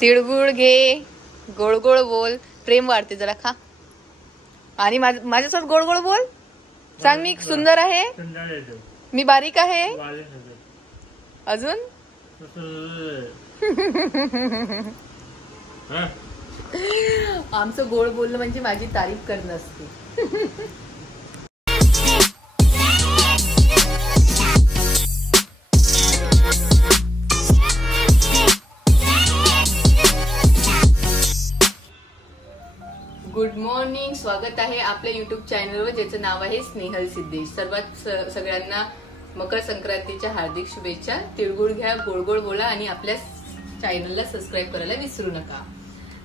तिळगुळ घे, गोड गोड बोल, प्रेम वाढते जरा खा. आणि माझ्यासोबत गोड गोड बोल. सांग मी सुंदर आहे, मी बारीक आहे. अजून आमचं गोड बोलणं म्हणजे माझी तारीफ करणं असते. गुड मॉर्निंग, स्वागत आहे आपल्या युट्यूब चॅनलवर ज्याचं नाव आहे स्नेहल सिद्धेश. सगळ्यांना मकर संक्रांतीच्या हार्दिक शुभेच्छा. तिळगुळ घ्या, गोड गोड बोला आणि आपल्या चॅनलला सबस्क्राईब करायला विसरू नका.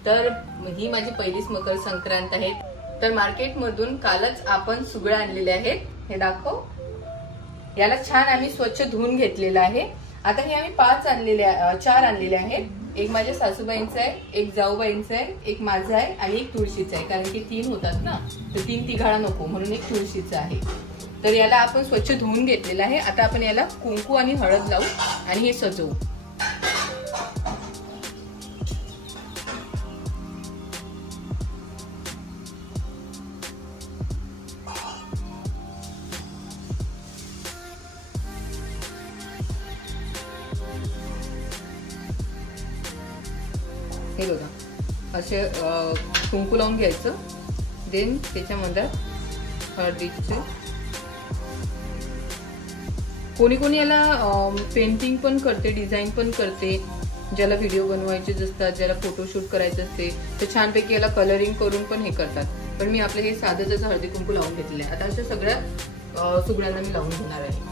तर ही माझी पहिलीच मकर संक्रांत आहे. तर मार्केटमधून कालच आपण सुगड्या आणलेल्या आहेत. हे दाखव. याला छान आम्ही स्वच्छ धुवून घेतलेलं आहे. आता हे आम्ही 4 आणलेले आहेत. एक माझ्या सासूबाईंचा आहे, एक जाऊबाईंचा आहे, एक माझा आहे आणि एक तुळशीचा आहे. कारण की 3 होतात ना, तर 3 तिघाळा नको म्हणून एक तुळशीचा आहे. तर याला आपण स्वच्छ धुवून घेतलेलं आहे. आता आपण याला कुंकू आणि हळद लावू आणि हे सजवू. हे बघा, असे कुंकू लावून घ्यायचं. देन त्याच्यामध्ये हळदीचे, कोणी कोणी याला पेंटिंग पण करते, डिझाईन पण करते. ज्याला व्हिडिओ बनवायचे असतात, ज्याला फोटोशूट करायचं असते, तर छानपैकी याला कलरिंग करून पण हे करतात. पण मी आपलं हे साधं जसं हळदी कुंकू लावून घेतलेलं आहे. आता अशा सगळ्या सुगड्यांना मी लावून घेणार आहे.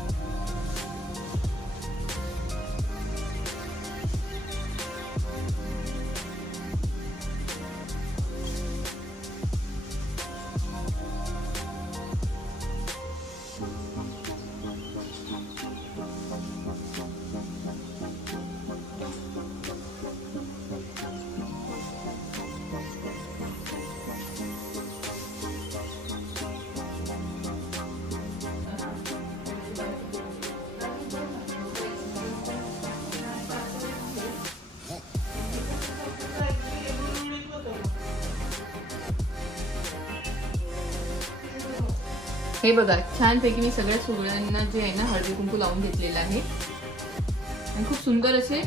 हे बघा, छानपैकी मी सगळ्या सुगड्यांना जे आहे ना हळदी कुंकू लावून घेतलेलं आहे आणि खूप सुंदर असे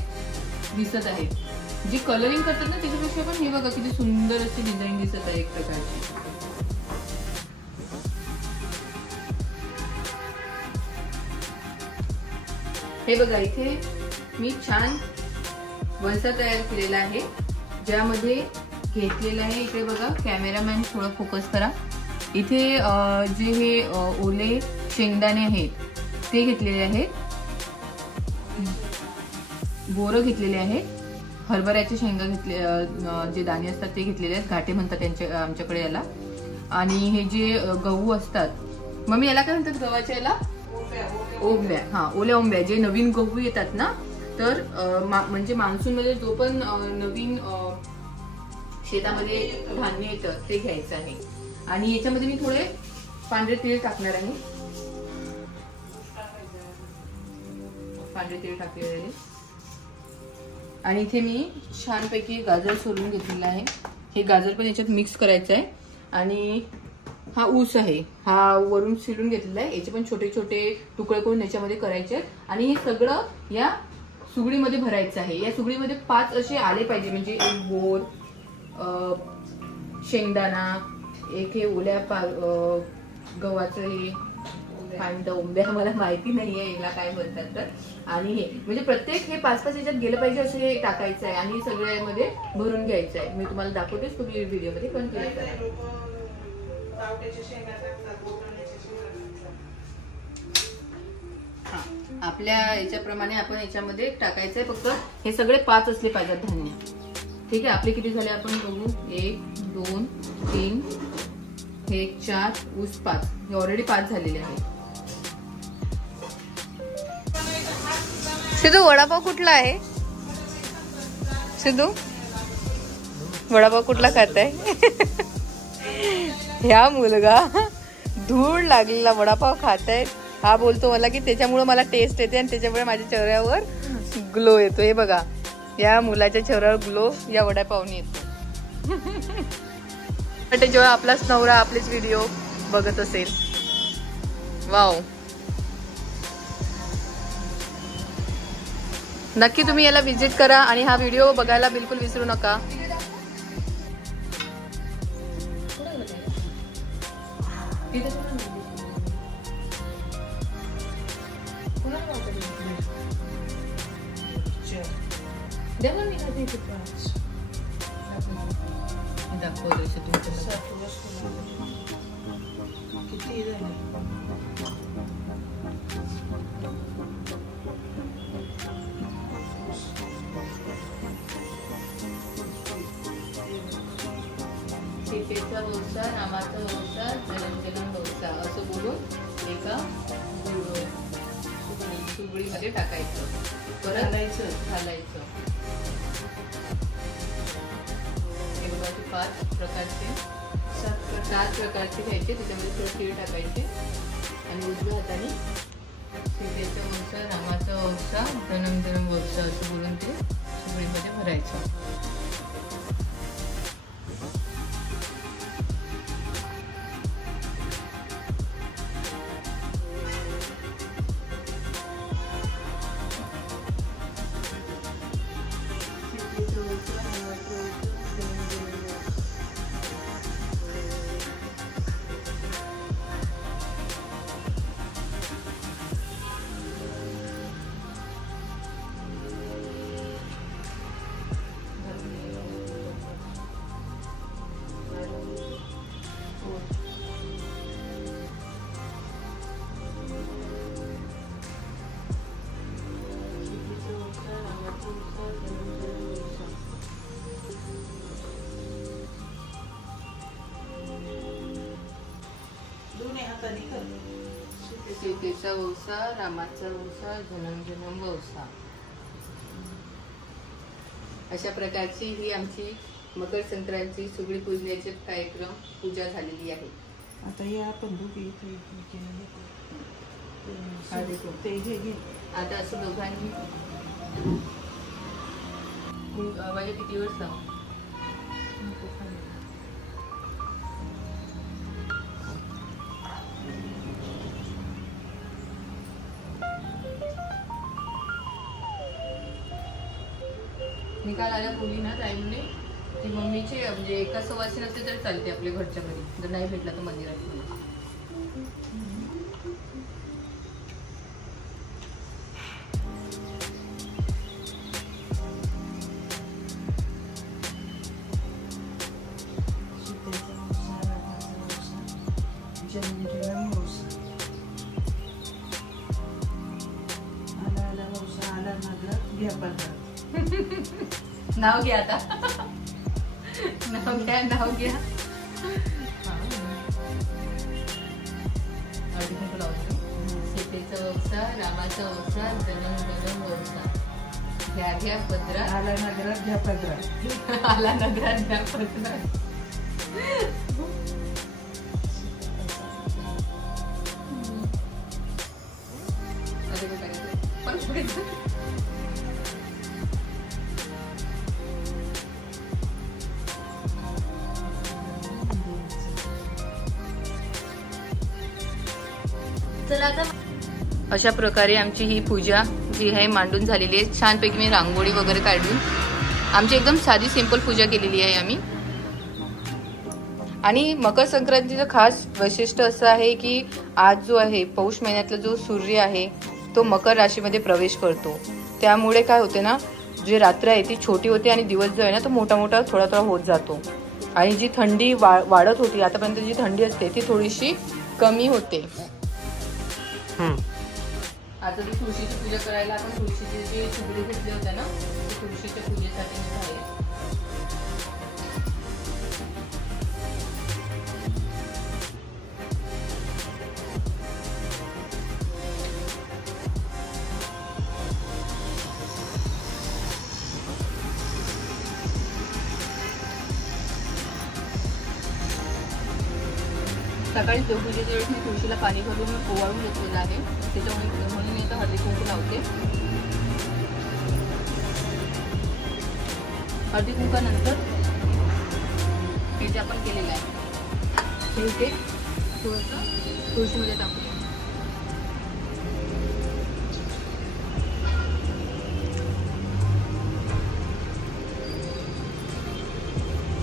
दिसत आहेत. जे कलरिंग करतात ना त्याच्यापेक्षा पण हे बघा किती सुंदर अशी डिझाईन दिसत आहे एक प्रकारची. हे बघा, इथे मी छान वंसा तयार केलेला आहे, ज्यामध्ये घेतलेलं आहे. इथे बघा, कॅमेरामॅन थोडं फोकस करा. इथे जे हे ओले शेंगदाणे आहेत ते घेतलेले आहेत, बोरं घेतलेले आहेत, हरभऱ्याचे शेंगा घेतले, जे दाणे असतात ते घेतलेले आहेत, घाटे म्हणतात आमच्याकडे याला. आणि हे जे गहू असतात, मम्मी याला काय म्हणतात गव्हाच्या याला? ओंब्या. हा, ओल्या ओंब्या. जे नवीन गहू येतात ना, तर म्हणजे मान्सून मध्ये जो पण नवीन शेतामध्ये धान्य येतं ते घ्यायचं आहे. आणि याच्यामध्ये मी थोडे पांढरे तीळ टाकणार आहे. पांढरे तीळ टाकलेले आहे. आणि इथे मी छानपैकी गाजर सोलून घेतलेला आहे. हे गाजर पण याच्यात मिक्स करायचं आहे. आणि हा ऊस आहे, हा वरून शिरून घेतलेला आहे. याचे पण छोटे छोटे तुकडे करून याच्यामध्ये करायचे आहेत. आणि हे सगळं या सुगडीमध्ये भरायचं आहे. या सुगडीमध्ये 5 असे आले पाहिजे, म्हणजे एक बोर, शेंगदाणा, एक हे ओल्या गव्हाचं, हे काय म्हणतात ओंब्या, मला माहिती नाहीये याला काय म्हणतात तर. आणि हे म्हणजे प्रत्येक हे 5-5 याच्यात गेलं पाहिजे असं हे टाकायचं आहे. आणि सगळ्यामध्ये भरून घ्यायचं आहे. मी तुम्हाला दाखवतेच, तुम्ही व्हिडिओमध्ये कंटिन्यू करा. आपल्या याच्याप्रमाणे आपण याच्यामध्ये टाकायचं आहे. फक्त हे सगळे 5 असले पाहिजेत धान्य. ठीक आहे, आपले किती झाले आपण बघू. 1 2 3 हे 4, ऊस 5. हे ऑलरेडी 5 झालेले आहेत. सिद्धू, वडापाव कुठला आहे? सिद्धू, वडापाव कुठला खाताय? ह्या मुलगा धूळ लागलेला वडापाव खाताय. हा बोलतो मला की त्याच्यामुळे मला टेस्ट येते आणि त्याच्यामुळे माझ्या चेहऱ्यावर ग्लो येतो. हे बघा, या मुलाच्या चेहऱ्यावर ग्लो या वडापावनी येतो. जेव्हा आपलाच नवरा आपलेच व्हिडिओ बघत असेल. वाव, नक्की तुम्ही याला विजिट करा आणि हा व्हिडिओ बघायला बिलकुल विसरू नका. सीतेचा वंशा, रामाचा वंशा, जनन वंशा असं बोलून एका सुगडीमध्ये टाकायचं, परत घालायचं. हे बघा, 5 प्रकारचे 7 प्रकारचे घ्यायचे, त्याच्यामध्ये थोडं तीळ टाकायचे आणि उजव्या हाताने सीतेचा वंशा, रामाचा वंशा, जनन वंशा असं बोलून ते सुगडीमध्ये भरायचं. सीतेचा वंशा, रामाचा वंशा, जनन वंशा. अशा प्रकारची ही आमची मकर संक्रांती सुगडी पूजण्याचे कार्यक्रम पूजा झालेली आहे. आता हे आपण आता असं दोघांनी म्हणजे किती वेळ सांग. निकाल आल्या बोली ना ताईंनी की मम्मीचे म्हणजे एका सवासी नसते तर चालते आपल्या घरच्या घरी, जर नाही भेटला तर मंदिरात. नाव घ्या आता. नाव घ्या. सीतेचा वंशा, रामाचा वंशा, जनन वंशा. घ्या पदरा, आला नगरात घ्या पदरा, आला नगरात घ्या पदरा. अशा प्रकारे आमची ही पूजा जी आहे मांडून झालेली आहे. छानपैकी मी रांगोळी वगैरे काढून आमची एकदम साधी सिंपल पूजा केलेली आहे आम्ही. आणि मकर संक्रांतीचं खास वैशिष्ट्य असं आहे की आज जो आहे पौष महिन्यातला जो सूर्य आहे तो मकर राशीमध्ये प्रवेश करतो. त्यामुळे काय होते ना, जी रात्र आहे ती छोटी होते आणि दिवस जो आहे ना तो मोठा मोठा थोडा थोडा होत जातो. आणि जी थंडी वाढत होती आतापर्यंत, जी थंडी असते ती थोडीशी कमी होते. आता ती तुळशीची पूजा करायला आपण तुळशीची जी सुगडी घेतली होत्या ना, तुळशीच्या पूजेसाठी आहे. सकाळी देवपूजेच्या वेळेस मी तुळशीला पाणी घालून ओवाळून घेतलेलं आहे. त्याच्यामुळे म्हणून मी आता हळदी कुंकू लावते. हळदी कुंकानंतर हे जे आपण केलेलं आहे हे इथे थोडंसं तुळशीमध्ये टाकूया.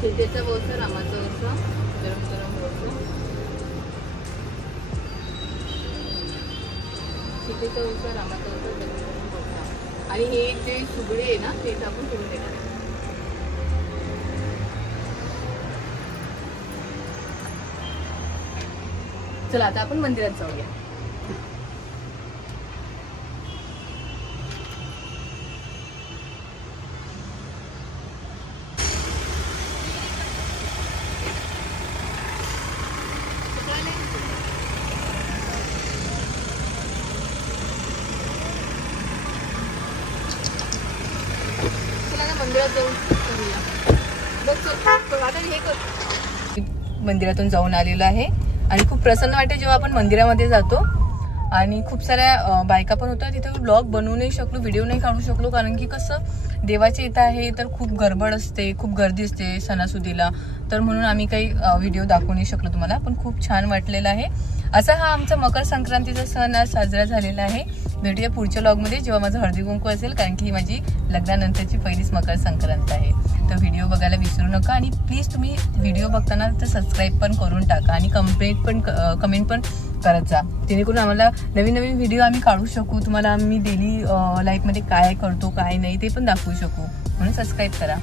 सीतेचा वसा रामाचा वसा गरम गरम होतो. सीतेचा वसा रामाचा वसा गरम गरम होता. आणि हे जे सुगडे आहे ना ते आपण ठेवून देणार. चला आता आपण मंदिरात जाऊया. मंदिरात जाऊन मंदिरातून जाऊन आलेलो आहे आणि खूप प्रसन्न वाटते जेव्हा आपण मंदिरामध्ये जातो. आणि खूप साऱ्या बायका पण होत्या तिथे. ब्लॉग बनवू नाही शकलो, व्हिडिओ नाही काढू शकलो, कारण की कसं देवाची इथं आहे तर खूप गडबड असते, खूप गर्दी असते सणासुदीला, तर म्हणून आम्ही काही व्हिडिओ दाखवू नाही शकलो तुम्हाला. पण खूप छान वाटलेला आहे. असा हा आमचा मकर संक्रांतीचा सण आज साजरा झालेला आहे. भेटूया पुढच्या व्लॉगमध्ये जेव्हा माझं हळदी कुंकू असेल, कारण की ही माझी लग्नानंतरची पहिलीच मकर संक्रांत आहे. तर व्हिडिओ बघायला विसरू नका आणि प्लीज तुम्ही व्हिडिओ बघताना तर सबस्क्राईब पण करून टाका आणि कमेंट पण करत जा, जेणेकरून आम्हाला नवीन नवीन व्हिडिओ आम्ही काढू शकू, तुम्हाला आम्ही डेली लाईफमध्ये काय करतो काय नाही ते पण दाखवू शकू. म्हणून सबस्क्राईब करा.